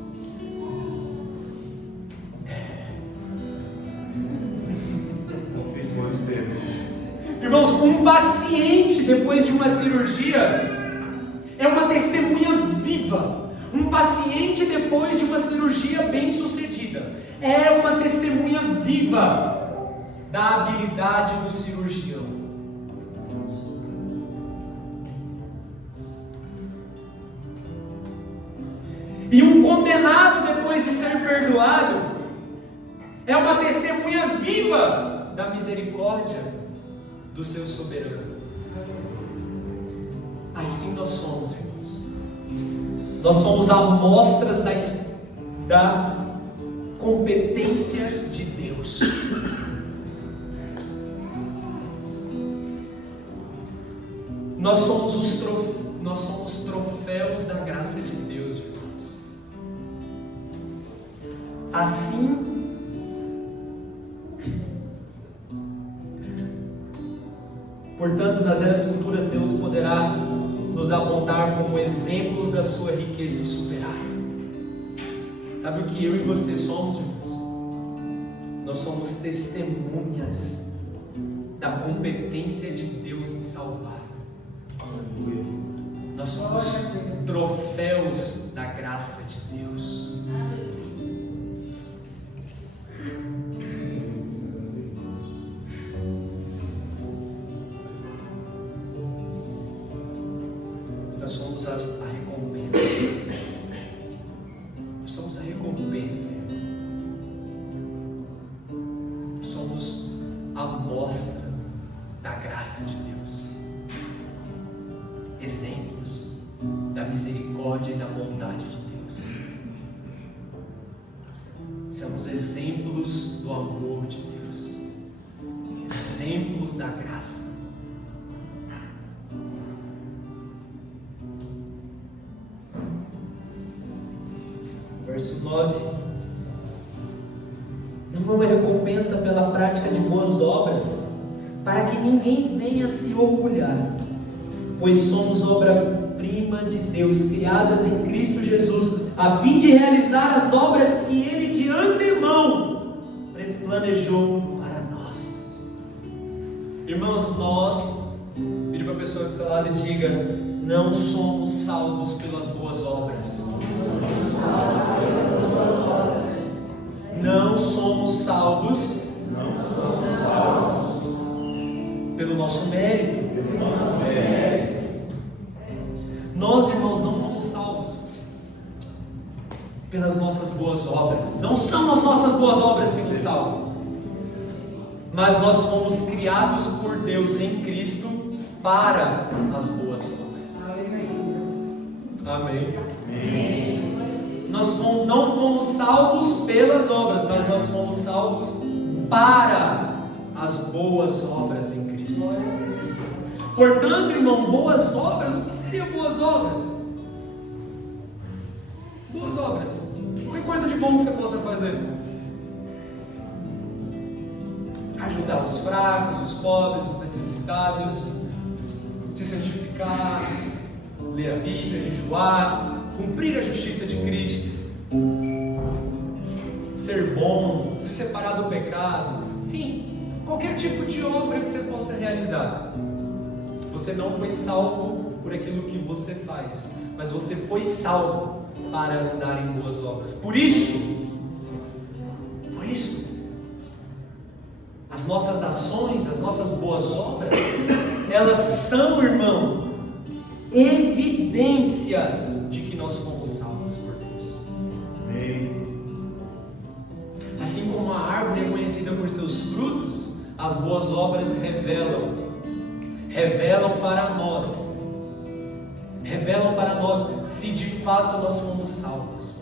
Confirmou esse tempo. Irmãos, um paciente depois de uma cirurgia é uma testemunha viva. Um paciente depois de uma cirurgia bem-sucedida é uma testemunha viva da habilidade do cirurgião. E um condenado depois de ser perdoado é uma testemunha viva da misericórdia do seu soberano. Assim nós somos, irmãos. Nós somos amostras da competência de Deus. Nós somos troféus da graça de Deus, irmãos. Assim, portanto, nas eras futuras, Deus poderá nos apontar como exemplos da sua riqueza insuperável. Sabe o que eu e você somos, irmãos? Nós somos testemunhas da competência de Deus em salvar. Aleluia. Nós somos troféus da graça de Deus. Nós somos a recompensa. Nós somos a recompensa, irmãos. Nós somos a mostra da graça de Deus. Exemplos da misericórdia e da bondade de Deus. Somos exemplos do amor de Deus. Exemplos da graça. Verso 9. Não é uma recompensa pela prática de boas obras, para que ninguém venha se orgulhar, pois somos obra-prima de Deus, criadas em Cristo Jesus, a fim de realizar as obras que Ele de antemão planejou para nós. Irmãos, nós, vire para a pessoa do seu lado e diga: não somos salvos pelas boas obras. Não somos salvos pelo nosso mérito. Nós, irmãos, não fomos salvos pelas nossas boas obras. Não são as nossas boas obras que nos salvam, mas nós fomos criados por Deus em Cristo para as boas obras. Amém. Amém. Nós não fomos salvos pelas obras, mas nós fomos salvos para as boas obras em Cristo. Portanto, irmão, boas obras, o que seria boas obras? Boas obras, qualquer coisa de bom que você possa fazer. Ajudar os fracos, os pobres, os necessitados, se santificar, ler a Bíblia, jejuar, cumprir a justiça de Cristo, ser bom, se separar do pecado, enfim, qualquer tipo de obra que você possa realizar. Você não foi salvo por aquilo que você faz, mas você foi salvo para andar em boas obras. Por isso, as nossas ações, as nossas boas obras, elas são, irmãos, evidências de que nós fomos salvos por Deus. Amém. Assim como a árvore é conhecida por seus frutos, as boas obras revelam para nós se de fato nós fomos salvos.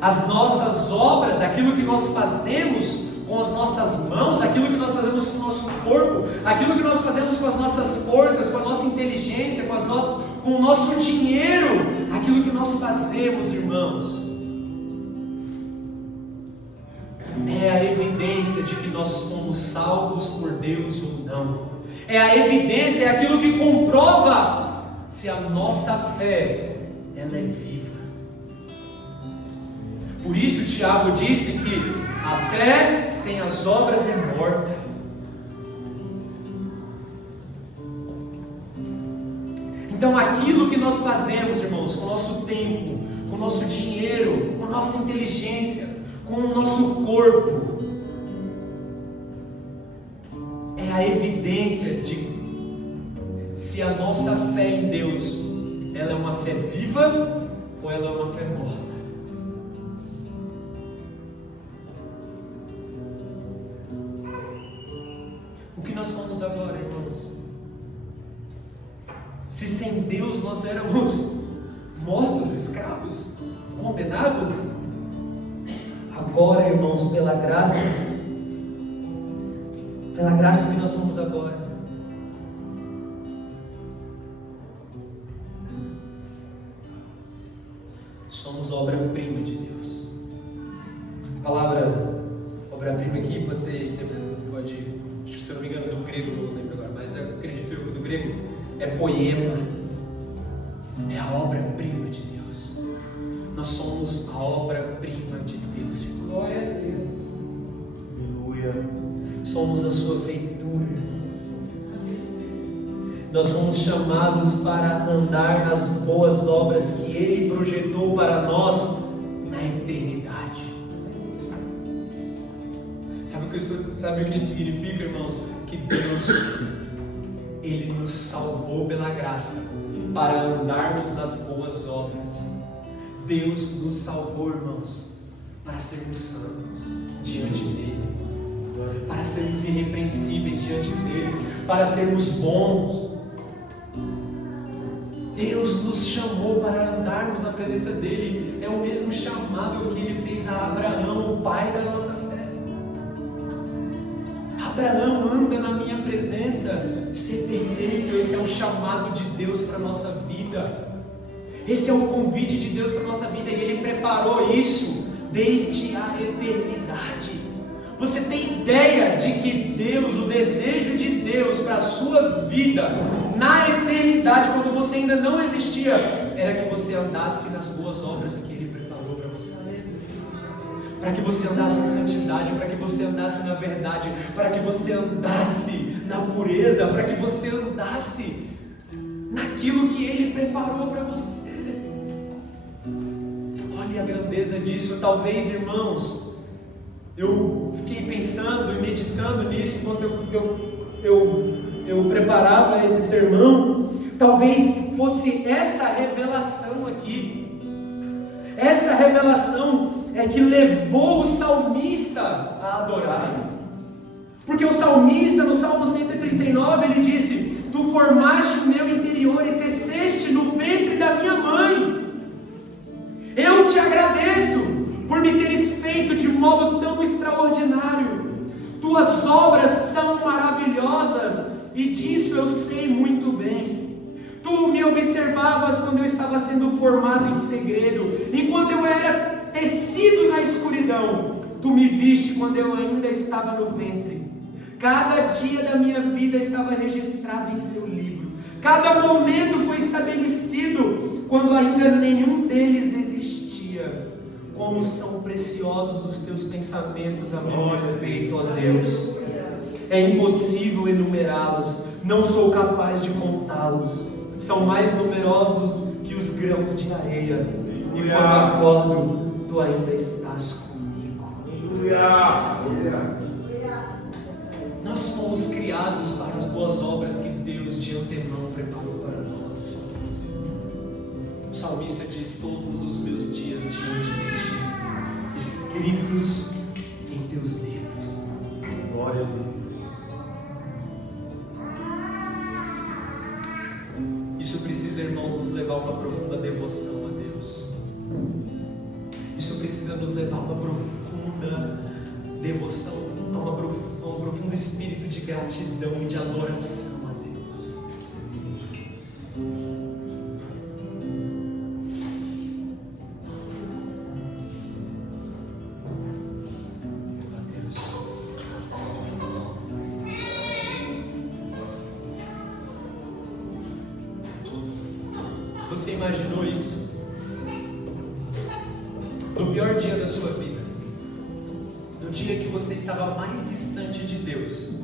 As nossas obras, aquilo que nós fazemos com as nossas mãos, aquilo que nós fazemos com o nosso corpo, aquilo que nós fazemos com as nossas forças, com a nossa inteligência, com o nosso dinheiro, aquilo que nós fazemos, irmãos, é a evidência de que nós fomos salvos por Deus ou não. É a evidência, é aquilo que comprova se a nossa fé ela é viva. Por isso Tiago disse que a fé sem as obras é morta. Então aquilo que nós fazemos, irmãos, com o nosso tempo, com o nosso dinheiro, com a nossa inteligência, com o nosso corpo, é a evidência de se a nossa fé em Deus ela é uma fé viva ou ela é uma fé morta. O que nós somos agora, irmãos? Se sem Deus nós éramos mortos, escravos, condenados, agora, irmãos, pela graça que nós somos agora, somos obra-prima de Deus. A palavra obra-prima aqui pode ser, acho que se eu não me engano do grego, não lembro agora, mas eu acredito que do grego é poema, é a obra-prima de Deus. Nós somos a obra-prima de Deus, irmãos. Glória a Deus. Aleluia. Somos a sua feitura, irmãos. Nós fomos chamados para andar nas boas obras que Ele projetou para nós na eternidade. Sabe o que isso significa, irmãos? Que Deus, Ele nos salvou pela graça para andarmos nas boas obras. Deus nos salvou, irmãos, para sermos santos diante dEle, para sermos irrepreensíveis diante deles, para sermos bons. Deus nos chamou para andarmos na presença dEle. É o mesmo chamado que Ele fez a Abraão, o pai da nossa fé. Abraão, anda na minha presença, ser perfeito. Esse é o chamado de Deus para a nossa vida. Esse é o convite de Deus para a nossa vida, e Ele preparou isso desde a eternidade. Você tem ideia de que Deus, o desejo de Deus para a sua vida, na eternidade, quando você ainda não existia, era que você andasse nas boas obras que Ele preparou para você? Para que você andasse em santidade, para que você andasse na verdade, para que você andasse na pureza, para que você andasse naquilo que Ele preparou para você. Olha a grandeza disso. Talvez, irmãos, eu fiquei pensando e meditando nisso enquanto eu preparava esse sermão. Talvez fosse essa revelação aqui. Essa revelação é que levou o salmista a adorar. Porque o salmista, no Salmo 139, ele disse: Tu formaste o meu interior e teceste no ventre da minha mãe. Eu te agradeço por me teres feito de modo tão extraordinário. Tu tuas obras são maravilhosas, e disso eu sei muito bem. Tu me observavas quando eu estava sendo formado em segredo, enquanto eu era tecido na escuridão. Tu me viste quando eu ainda estava no ventre. Cada dia da minha vida estava registrado em seu livro. Cada momento foi estabelecido quando ainda nenhum deles existia. Como são preciosos os teus pensamentos a meu respeito, ó Deus. É impossível enumerá-los, não sou capaz de contá-los. São mais numerosos que os grãos de areia. E quando acordo, tu ainda estás comigo. Nós fomos criados para as boas obras que Deus de antemão preparou para nós. O salmista diz: todos os meus dias diante de ti, escritos em teus livros. Glória a Deus. Isso precisa, irmãos, nos levar a uma profunda devoção a Deus. Isso precisa nos levar a uma profunda devoção, a um profundo espírito de gratidão e de adoração a Deus. Você imaginou isso? No pior dia da sua vida, no dia que você estava mais distante de Deus,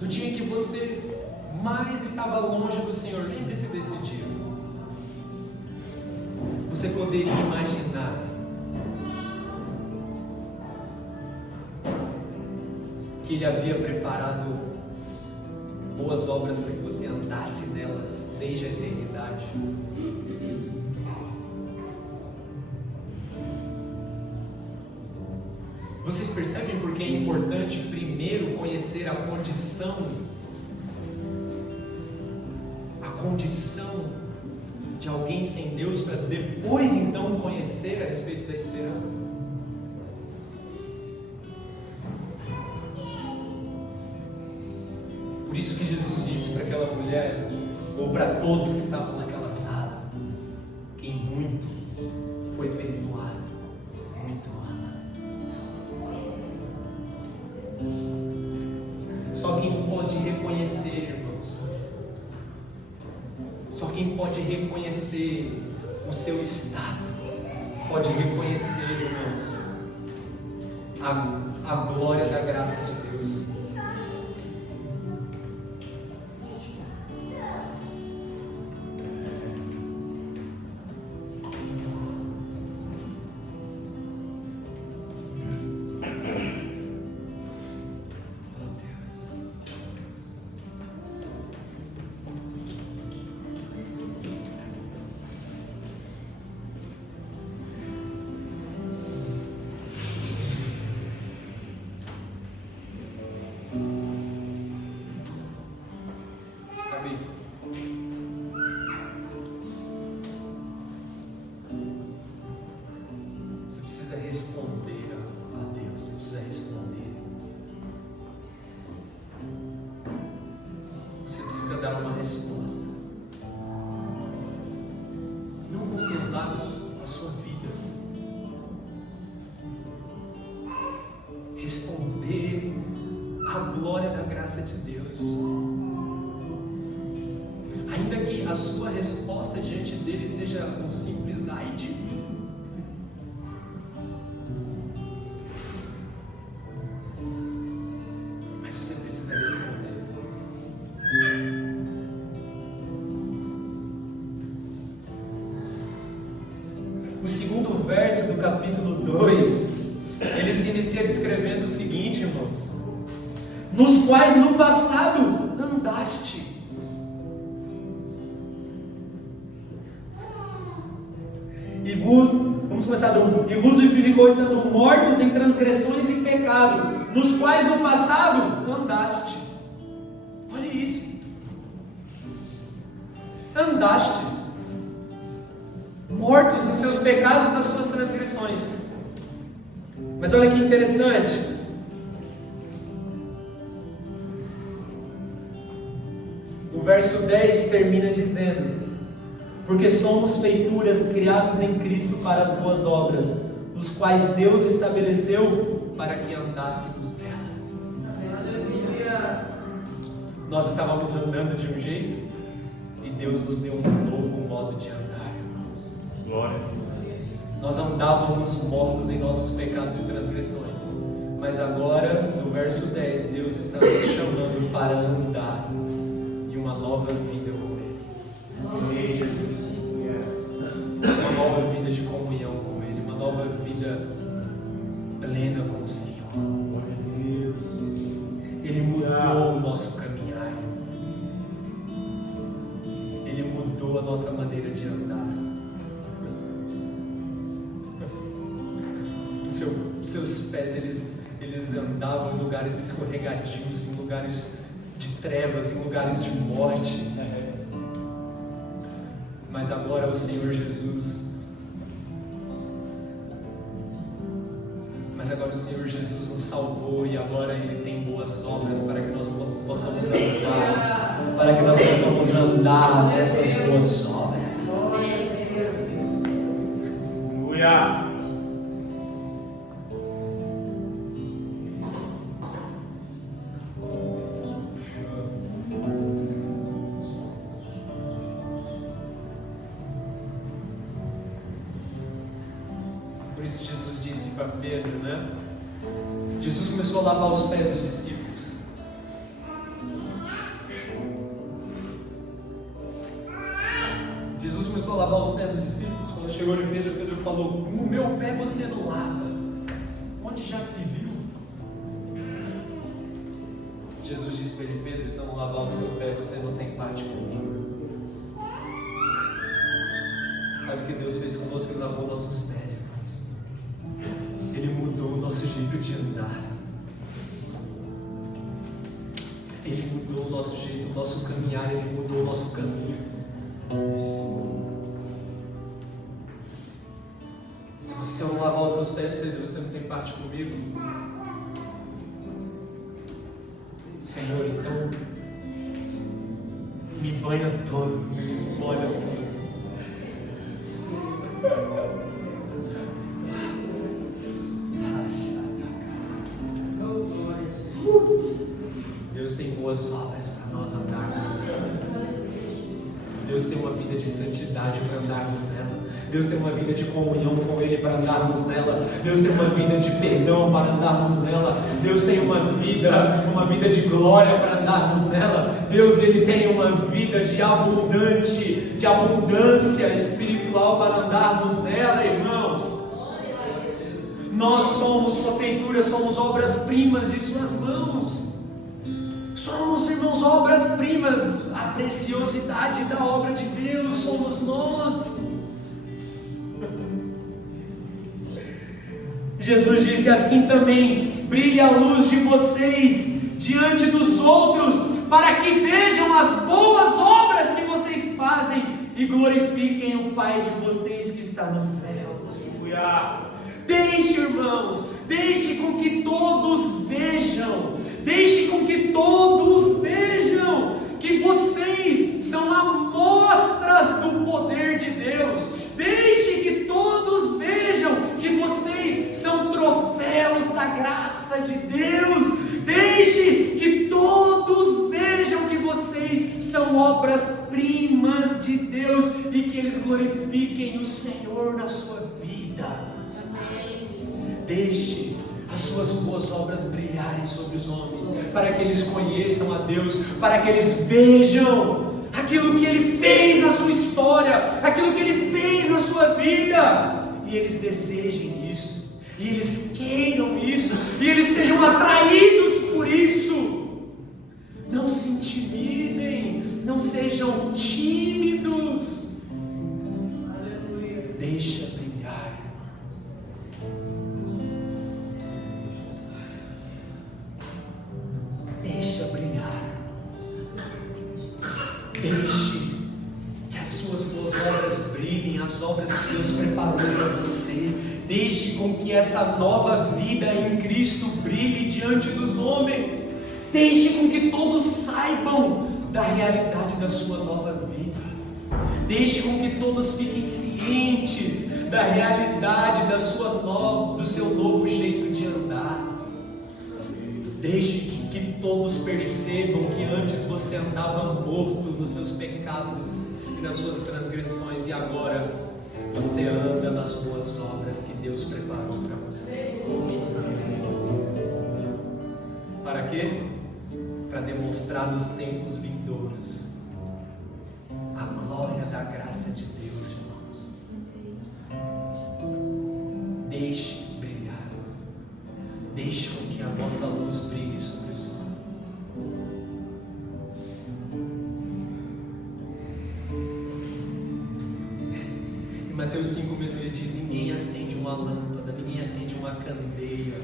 no dia que você mais estava longe do Senhor, lembre-se desse dia. Você poderia imaginar que Ele havia preparado boas obras para que você andasse nelas desde a eternidade. Vocês percebem por que é importante primeiro conhecer a condição de alguém sem Deus, para depois então conhecer a respeito da esperança? Por isso que Jesus disse para aquela mulher, ou para todos que estavam naquela sala: quem muito foi perdoado, muito ama. Só quem pode reconhecer, irmãos, só quem pode reconhecer o seu estado, pode reconhecer, irmãos, a glória da graça de Deus. Você precisa responder a Deus, você precisa responder. Você precisa dar uma resposta. Não com seus lábios, com a sua vida. Responder à glória da graça de Deus. Ainda que a sua resposta diante dele seja um simples ai de mim. Mas você precisa responder. O segundo verso do capítulo 2, ele se inicia descrevendo o seguinte, irmãos: nos quais no passado andaste. Vamos começar do 1. E vos vivificou estando mortos em transgressões e pecado, nos quais no passado andaste. Olha isso. Andaste. Mortos nos seus pecados e nas suas transgressões. Mas olha que interessante. O verso 10 termina dizendo: porque somos feituras criadas em Cristo para as boas obras, os quais Deus estabeleceu para que andássemos nela. Aleluia. Nós estávamos andando de um jeito e Deus nos deu um novo modo de andar, irmãos. Glória a Deus. Nós andávamos mortos em nossos pecados e transgressões, mas agora, no verso 10, Deus está nos chamando para andar em uma nova vida com Ele. Amém, Jesus. Uma nova vida de comunhão com Ele, uma nova vida plena com o Senhor. Glória a Deus. Ele mudou o nosso caminhar, Ele mudou a nossa maneira de andar. Os seus pés, eles andavam em lugares escorregadios, em lugares de trevas, em lugares de morte. Mas agora o Senhor Jesus nos salvou e agora Ele tem boas obras para que nós possamos andar, nessas boas obras. Aleluia. Por isso Jesus disse para Pedro, né? Jesus começou a lavar os pés dos discípulos. Jesus começou a lavar os pés dos discípulos. Quando chegou em Pedro, Pedro falou: o meu pé você não lava. Onde já se viu? Jesus disse para ele: Pedro, se eu não lavar o seu pé, você não tem parte comigo. Sabe o que Deus fez conosco? Ele lavou nossos pés, irmãos. Ele mudou o nosso jeito de andar. Ele mudou o nosso jeito, o nosso caminhar. Ele mudou o nosso caminho. Se eu não lavar os seus pés, Pedro, você não tem parte comigo. Senhor, então me banha todo, me molha todo. Deus tem boas obras para nós andarmos com Ele. Deus tem uma vida de santidade para andarmos nela. Deus tem uma vida de comunhão com Ele para andarmos nela. Deus tem uma vida de perdão para andarmos nela. Deus tem uma vida de glória para andarmos nela. Deus, Ele tem uma vida de abundância espiritual para andarmos nela, irmãos. Nós somos sua feitura, somos obras-primas de suas mãos. Somos, irmãos, obras-primas. A preciosidade da obra de Deus somos nós. Jesus disse: assim também brilhe a luz de vocês diante dos outros, para que vejam as boas obras que vocês fazem e glorifiquem o Pai de vocês que está nos céus. Deixe, irmãos, deixe com que todos vejam, que vocês são amostras do poder de Deus. Deixe que todos vejam que vocês são troféus da graça de Deus. Deixe que todos vejam que vocês são obras-primas de Deus e que eles glorifiquem o Senhor na sua vida. Deixe as suas boas obras brilharem sobre os homens, para que eles conheçam a Deus, para que eles vejam aquilo que Ele fez na sua história, aquilo que Ele fez na sua vida, e eles desejem isso, e eles queiram isso, e eles sejam atraídos por isso. Não se intimidem, não sejam tímidos. Aleluia. Deixa brilhar. Deixa brilhar, deixe que as suas boas obras brilhem, as obras que Deus preparou para você. Deixe com que essa nova vida em Cristo brilhe diante dos homens. Deixe com que todos saibam da realidade da sua nova vida. Deixe com que todos fiquem cientes da realidade do seu novo jeito de andar. Deixe que todos percebam que antes você andava morto nos seus pecados e nas suas transgressões, e agora você anda nas boas obras que Deus preparou para você. Para quê? Para demonstrar nos tempos vindouros a glória da graça de Deus, irmãos. Deixe brilhar. Deixe com que a vossa luz brilhe sobre os homens. Em Mateus 5 mesmo ele diz: ninguém acende uma lâmpada, ninguém acende uma candeia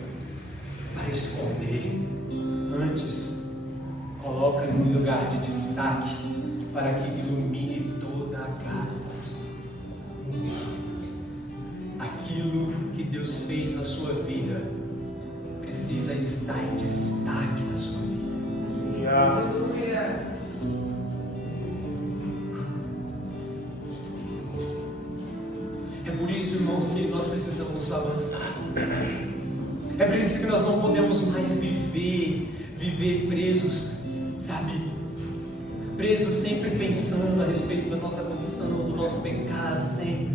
para esconder. Antes, coloca em um lugar de destaque para que ilumine toda a casa. Aquilo que Deus fez na sua vida precisa estar em destaque na sua vida. Aleluia. É por isso, irmãos, que nós precisamos avançar. É por isso que nós não podemos mais viver presos, sabe? Presos sempre pensando a respeito da nossa condição, do nosso pecado, sempre.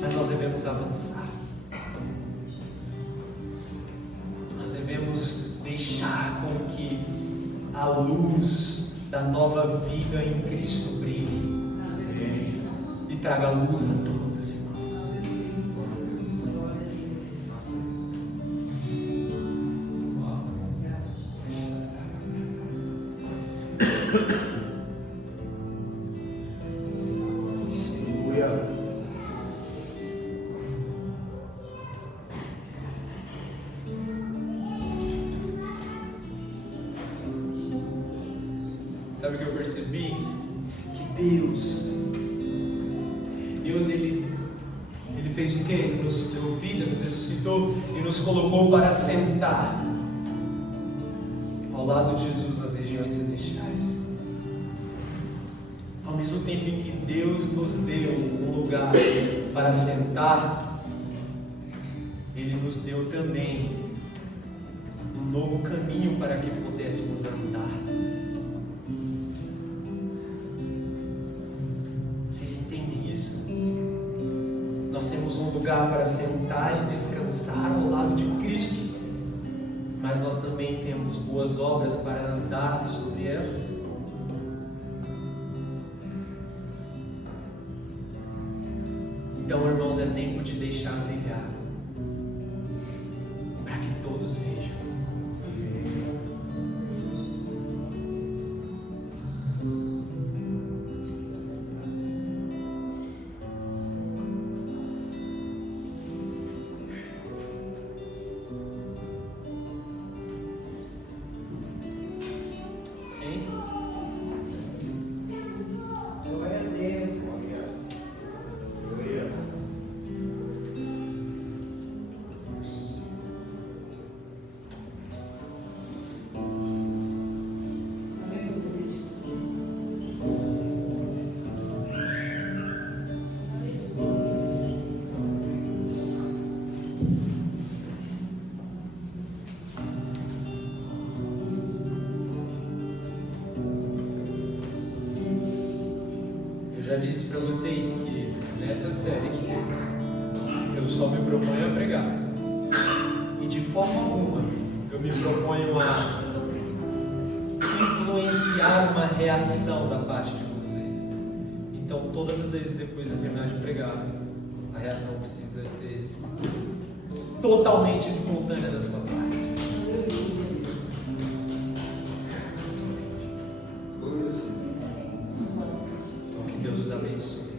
Mas nós devemos avançar. Nós devemos deixar com que a luz da nova vida em Cristo brilhe e traga luz a todos, irmãos. Sabe o que eu percebi? Que Deus ele fez o quê? Ele nos deu vida, nos ressuscitou e nos colocou para sentar ao lado de Jesus nas regiões celestiais. Ao mesmo tempo em que Deus nos deu um lugar para sentar, Ele nos deu também um novo caminho para que pudéssemos andar. Nós temos um lugar para sentar e descansar ao lado de Cristo, mas nós também temos boas obras para andar sobre elas. Então, irmãos, é tempo de deixar brilhar, para que todos vejam. Glória a Deus. Já disse para vocês que nessa série eu só me proponho a pregar, e de forma alguma eu me proponho a influenciar uma reação da parte de vocês. Então, todas as vezes depois de eu terminar de pregar, a reação precisa ser totalmente espontânea da sua parte. Deus os abençoe.